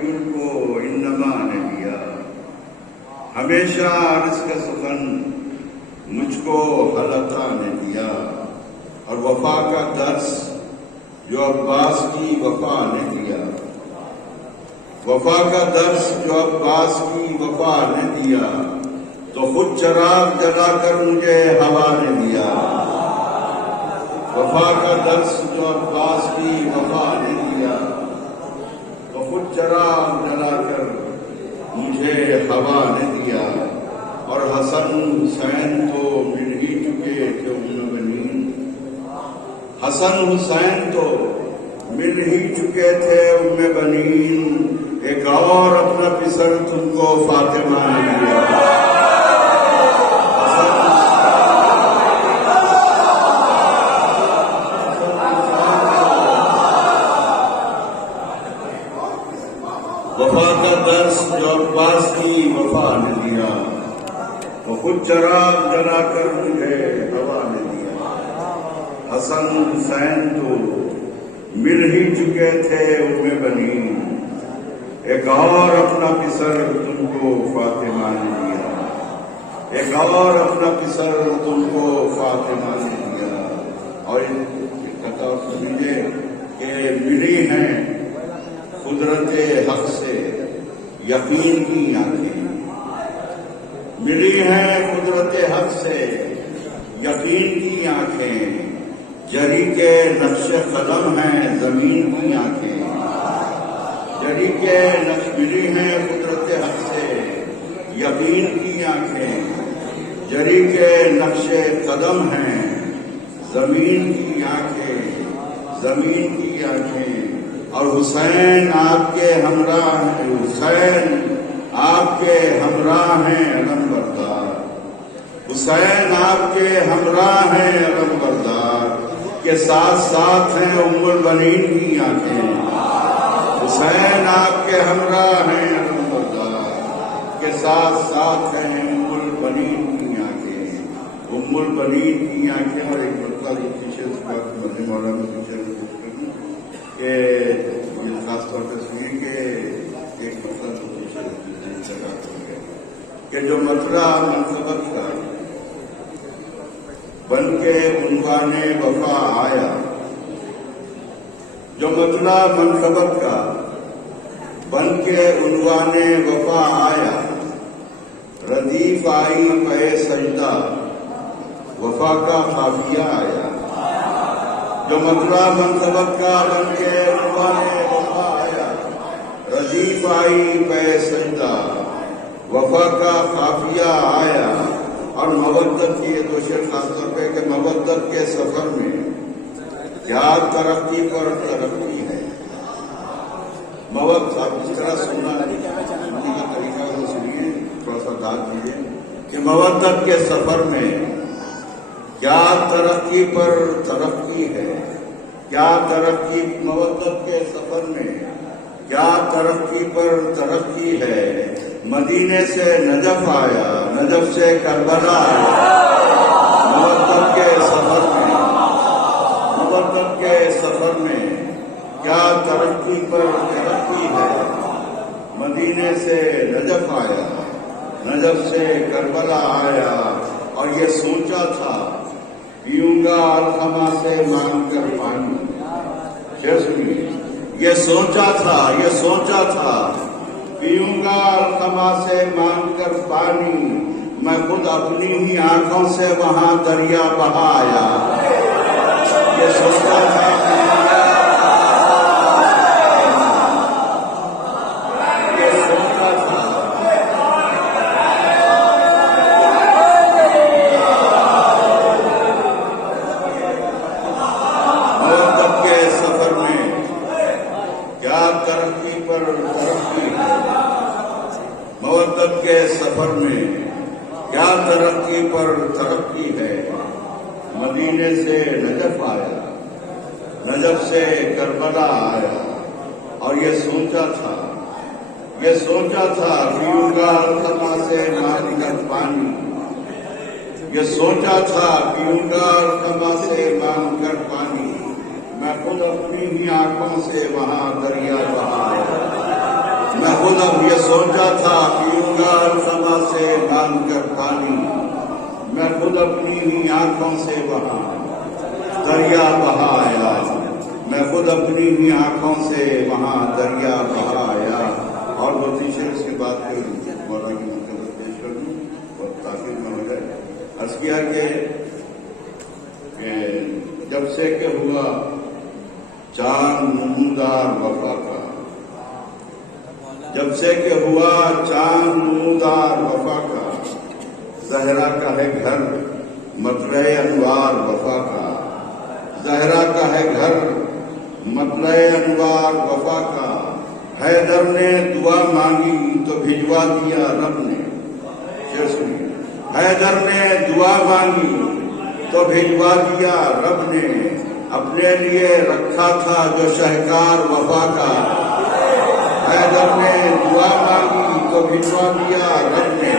تخیل کو انما نے دیا، ہمیشہ رزق سخن مجھ کو حلقہ نے دیا، اور وفا کا درس جو عباس کی وفا نے دیا، وفا کا درس جو عباس کی وفا نے دیا، تو خود چراغ جلا کر مجھے ہوا نے دیا، وفا کا درس جو عباس کی وفا نے دیا، تو خود چراغ جلا کر مجھے ہوا نے دیا، اور حسن حسین تو مل ہی چکے تھے ام بنین، حسن حسین تو مل ہی چکے تھے ام بنین، ایک اور اپنا پسر تم کو فاطمہ نے دیا۔ وفا کا درس جو عباس کی وفا نے دیا، تو خود چراغ جلا کر مجھے ہوا نے دیا، حسن حسین تو مل ہی چکے تھے ام بنین، ایک اور اپنا پسر تم کو فاطمہ نے دیا، ایک اور اپنا پسر تم کو فاطمہ نے دیا۔ اور قطع سمجھے کہ ملی ہیں قدرت حق سے یقین کی آنکھیں، ملی ہیں قدرت حق سے یقین کی آنکھیں، جری کے نقش قدم ہیں زمین کی آنکھیں، جری کے نقش ملی ہیں قدرت حق سے یقین کی آنکھیں، جری کے نقش قدم ہیں زمین کی آنکھیں، زمین کی آنکھیں۔ اور حسین آپ کے ہمراہ ہیں، حسین آپ کے ہمراہ ہیں علم بردار، حسین آپ کے ہمراہ ہیں علم بردار، کے ساتھ ساتھ ہیں ام البنین کی آنکھیں، حسین آپ کے ہمراہ ہیں علم بردار، کے ساتھ ساتھ ہیں ام البنین کی آنکھیں، ام البنین کی آنکھیں۔ اور ایک مرتبہ پیچھے بننے والا میں پیچھے کہ یہ خاص طور پہ سنیے کہ ایک مطلب کہ جو مسئلہ منصبت کا بن کے عنوان وفا آیا، جو مسئلہ منصبت کا بن کے عنوان وفا آیا، ردیف آئی پہ سجدہ وفا کا خافیہ آیا، جو مسئلہ منصبت کا بن کے عنوان وفا آیا، ردیف آئی پہ سجدہ وفا کا خافیہ آیا۔ اور مودت کی یہ دو شعر خاص طور پہ کہ مودت کے سفر میں کیا ترقی پر ترقی ہے، مودت آپ اس طرح سننا کا طریقہ کو سنیے، تھوڑا سا داد دیجیے کہ مودت کے سفر میں کیا ترقی پر ترقی ہے، کیا ترقی مودت کے سفر میں کیا ترقی پر ترقی ہے، مدینے سے نجف آیا، نجف سے کربلا آیا، مودت کے سفر میں، مودت کے سفر میں کیا ترقی پر ترقی ہے، مدینے سے نجف آیا، نجف سے کربلا آیا۔ اور یہ سوچا تھا پیوں گا الخما سے مانگ کر پانی، سنیے، یہ سوچا تھا، یہ سوچا تھا پیوں گا الخما سے مانگ کر پانی، میں خود اپنی ہی آنکھوں سے وہاں دریا بہایا، یہ سوچا تھا مودت کے سفر میں کیا ترقی پر ترقی ہے، مدینے سے نجف آیا، نجف سے کربلا آیا۔ اور یہ سوچا تھا، یہ سوچا تھا پیوں گا الخما سے مانگ کر پانی، یہ سوچا تھا پیوں گا الخما سے مانگ کر پانی، میں خود اپنی ہی آنکھوں سے وہاں دریا بہایا، میں خود اب یہ سوچا تھا پیوں گا الخما سے مانگ کر پانی، میں خود اپنی ہی آنکھوں سے وہاں دریا بہایا، میں خود اپنی ہی آنکھوں سے وہاں دریا بہایا۔ اور وہ تیسرے اس کے بعد پھر مولانا کی منتظر پیش کر دوں اور تاخیر میں ہو جائے۔ عرض کیا کہ جب سے کہ ہوا چاند نمودار وفا کا، جب سے کہ ہوا چاند نمودار وفا کا، زہرا کا ہے گھر مطلع انوار وفا کا، زہرا کا ہے گھر مطلع انوار وفا کا، حیدر نے دعا مانگی تو بھجوا دیا رب نے، شعر سنیے، حیدر نے دعا مانگی تو بھجوا دیا رب نے، اپنے لیے رکھا تھا جو شہکار وفا کا، حیدر نے دعا مانگی تو بھجوا دیا رب نے،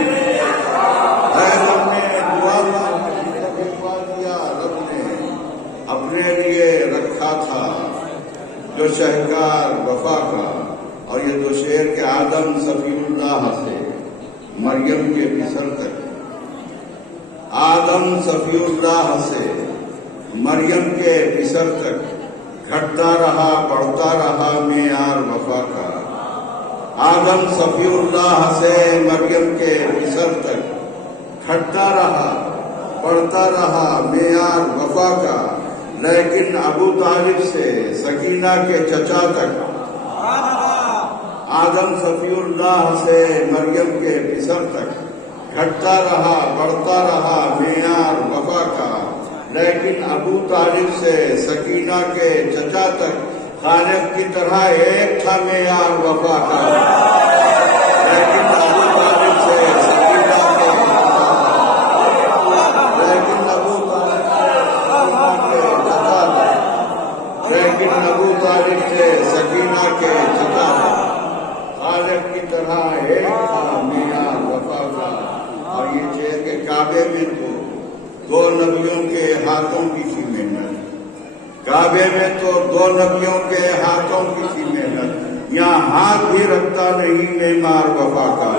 حیدر نے دعا مانگی تو بھجوا دیا رب نے، اپنے لیے رکھا تھا جو شہکار وفا کا۔ اور یہ دو شعر کے آدم صفی اللہ سے مریم کے پسر تک، آدم صفی اللہ سے مریم کے پسر تک گھٹتا رہا بڑھتا رہا معیار وفا کا، آدم صفی اللہ سے مریم کے پسر تک گھٹتا رہا بڑھتا رہا معیار وفا کا، لیکن ابو طالب سے سکینہ کے چچا تک، آدم صفی اللہ سے مریم کے پسر تک گھٹتا رہا بڑھتا رہا معیار وفا کا، لیکن ابو طالب سے سکینہ کے چچا تک خالق کی طرح ایک تھا معیار وفا کا، لیکن ابو طالب سے سکینہ کے لیکن ابو طالب سے سکینہ کے چچا تک خالق کی طرح ایک تھا معیار وفا کا۔ اور یہ شعر کے کعبے میں تو دو نبیوں کے ہاتھوں کی تھی محنت، کعبے میں تو دو نبیوں کے ہاتھوں کی تھی محنت، یہاں ہاتھ بھی رکھتا نہیں معمار وفا کا،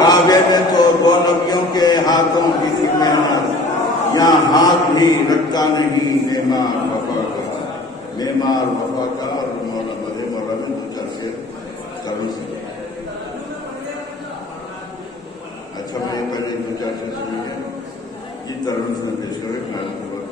کعبے میں تو دو نبیوں کے ہاتھوں کی تھی محنت، یہاں ہاتھ بھی رکھتا نہیں معمار وفا کا، معمار وفا کا۔ اور مولانا دو چار شعر ترن سے، اچھا میں پہلے دو چار شعر سنی ہے یہ ترن سے پیش کرے کھانے کے وقت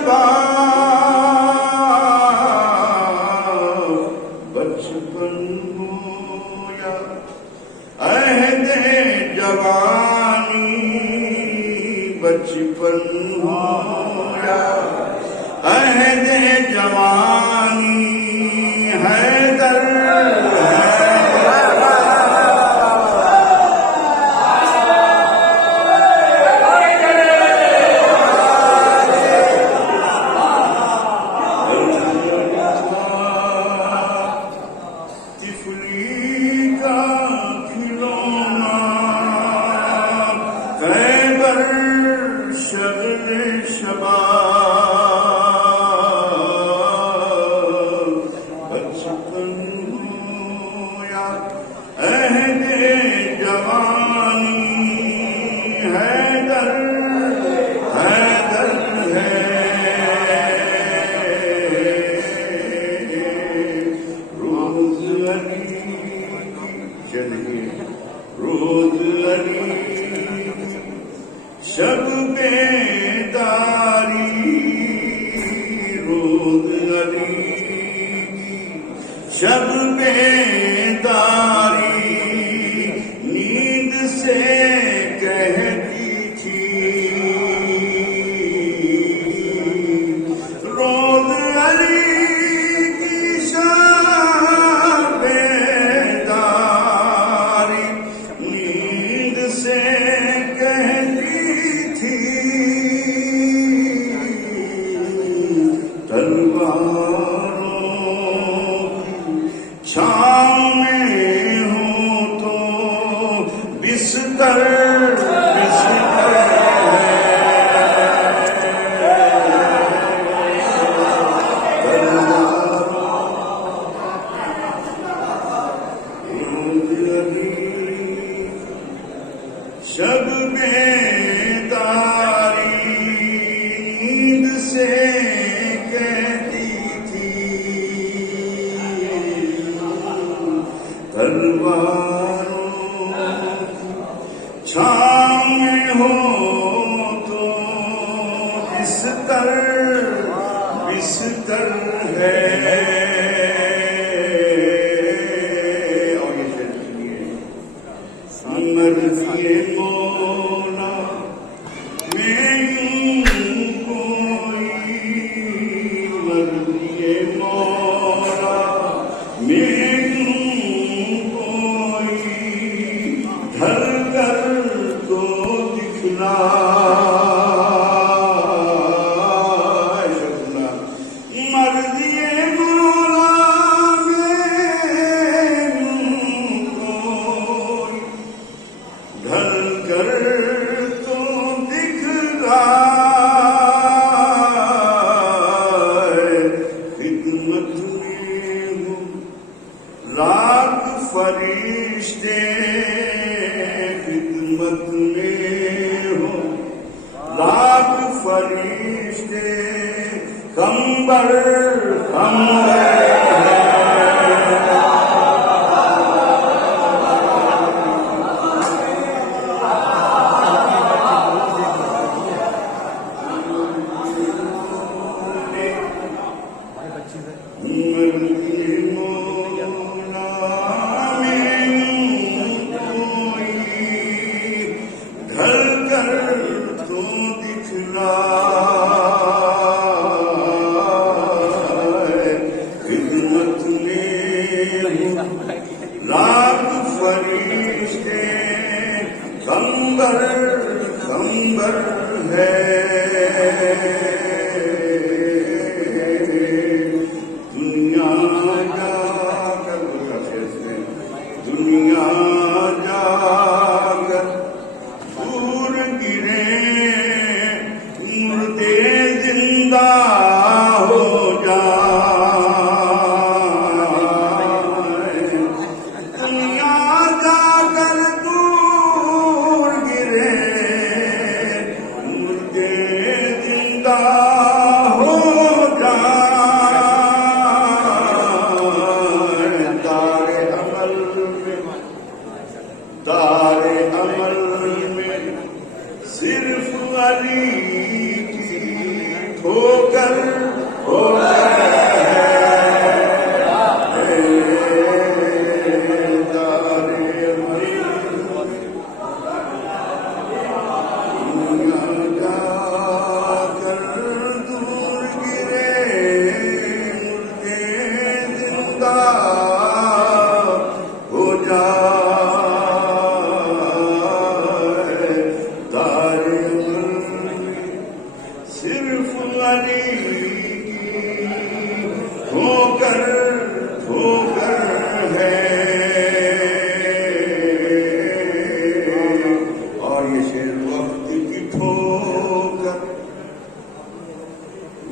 شباب بچپن ہو یا عہد جوانی، بچپن ہو یا عہد جوانی، حیدر شب بیداری، روز علی شب بیداری، نیند سے کہتی تھی روز علی کی شب بیداری، نیند سے چھاؤں میں ہوں تو بستر شب بیداری، نیند سے کہتی تھی تلواروں چھاؤں میں ہو تو بستر بستر ہے۔ اور یہ شعر سنیے، مرضی مولا میں یوں کوئی، مرضی مولا میں ڈھل کر تو دکھلا، مرضی مولا میں کوئی ڈھل کر تو دکھلا، خدمت میں ہوں لاکھ فرشتے، خدمت میں ہو لاکھ فرشتے، کمبر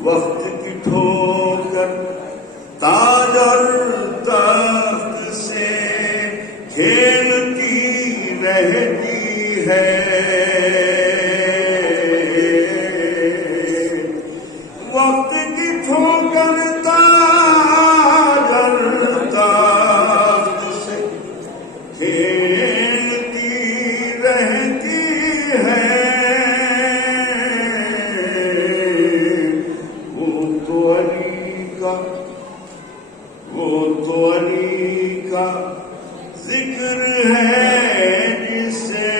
وقت کی ٹھوکر تاج اور تخت سے کھیلتی رہتی ہے، وقت کی ٹھوکر تاج اور تخت سے کھیلتی رہتی ہے، وہ تو علی کا ذکر ہے جسے،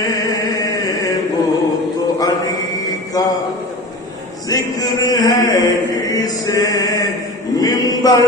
وہ تو علی کا ذکر ہے جسے منبر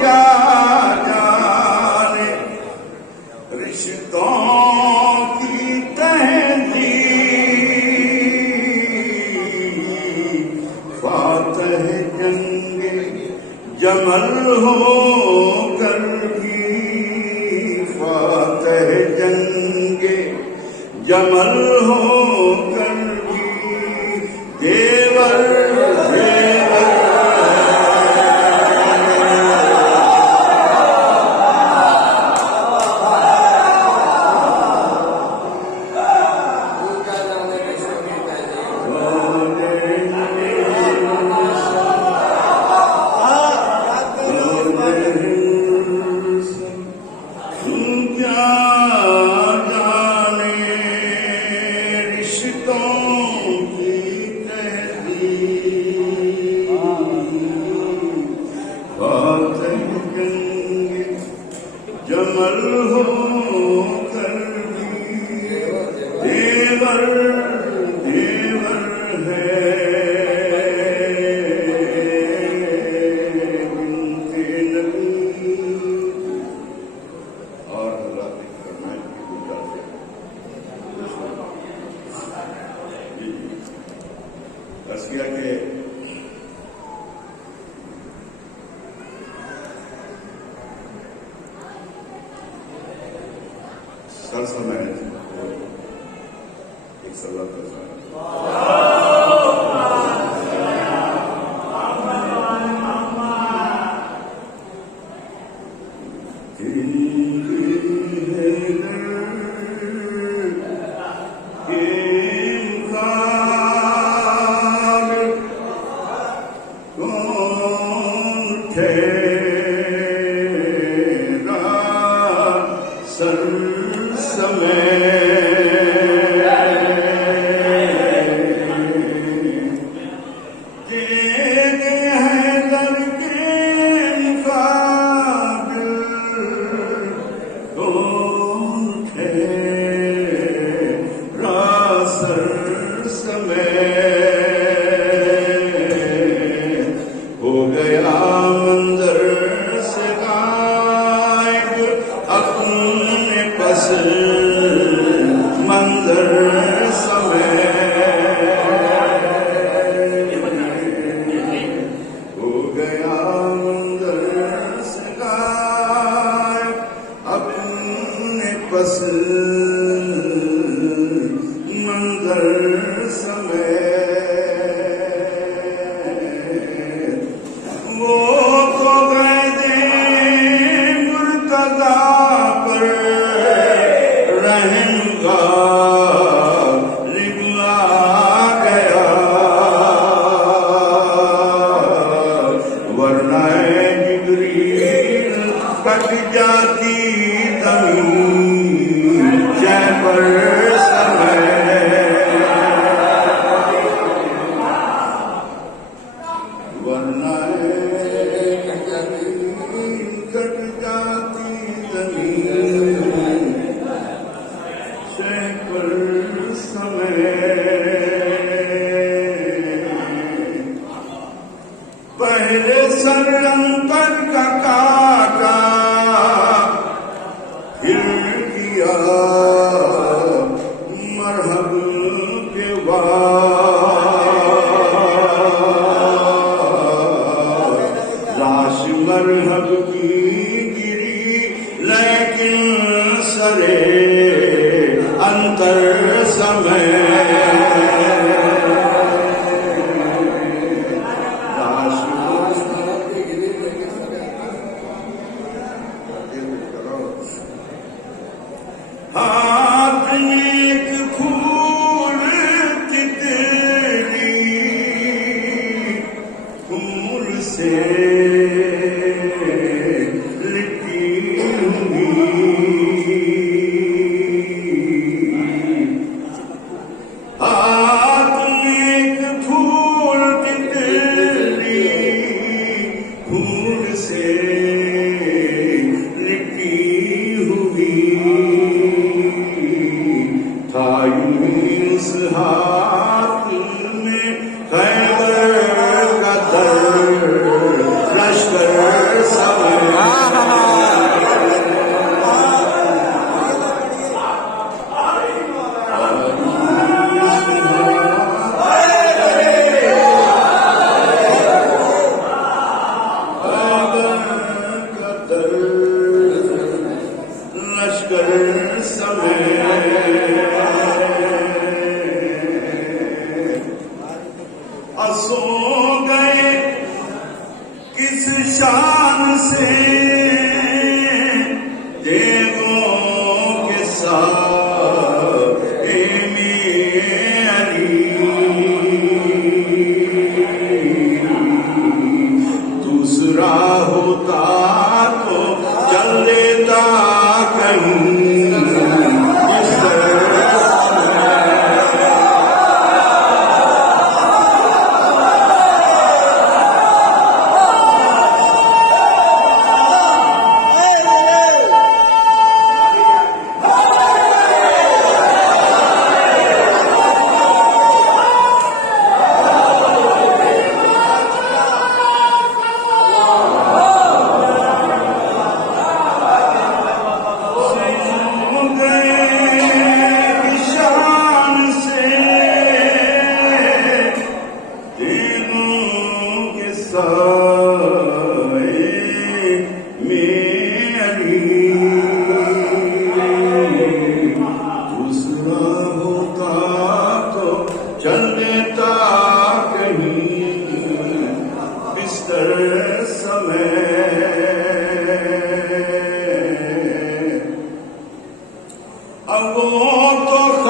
کیا کمل ہو کر بھی دیور دیور ہے بنت نبی. اور حضرات فرمائیں کہ عرض کیا کہ سر سمے ایک سوال کرتا ہے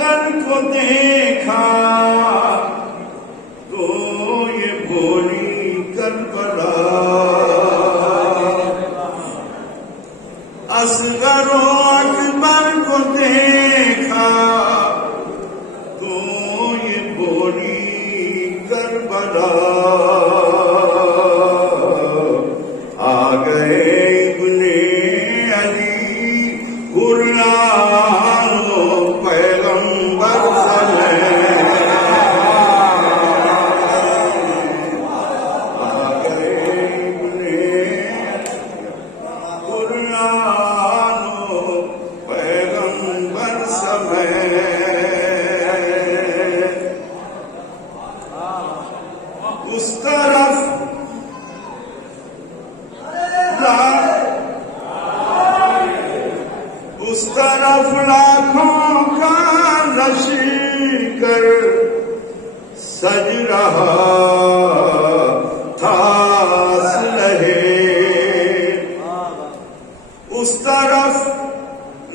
اصغر کو دیکھا تو یہ بولی کربلا، اصغر و اکبر کو دیکھا تو یہ بولی کربلا، آ گئے ابن علی قرآن و پیغمبر سمیت، آ گئے ابن قرآن و پیغمبر سمیت، اس طرف لاکھوں کا لشکر سج رہا تھا اسلحے، اس طرف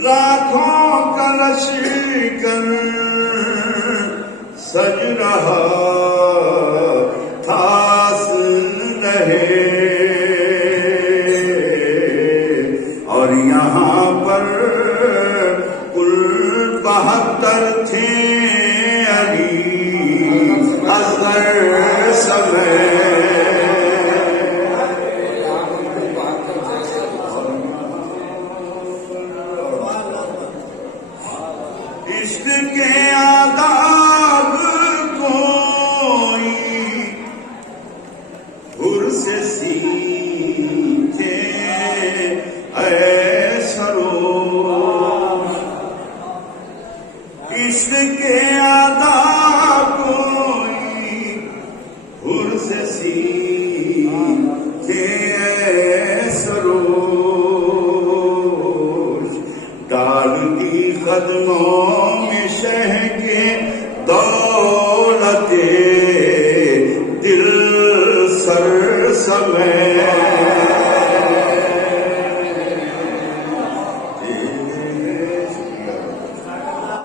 لاکھوں کا لشکر سج رہا تھا اسلحے، اور یہاں پر کل 72 تھے علی اصغر سمیت، عشق کے آداب کوئی حر سے سیکھے اے سرو، عشق کے آداب کوئی حر سے سیکھے اے سروش، ڈال دی قدموں میں شہ کے دولت دل سر سمیت،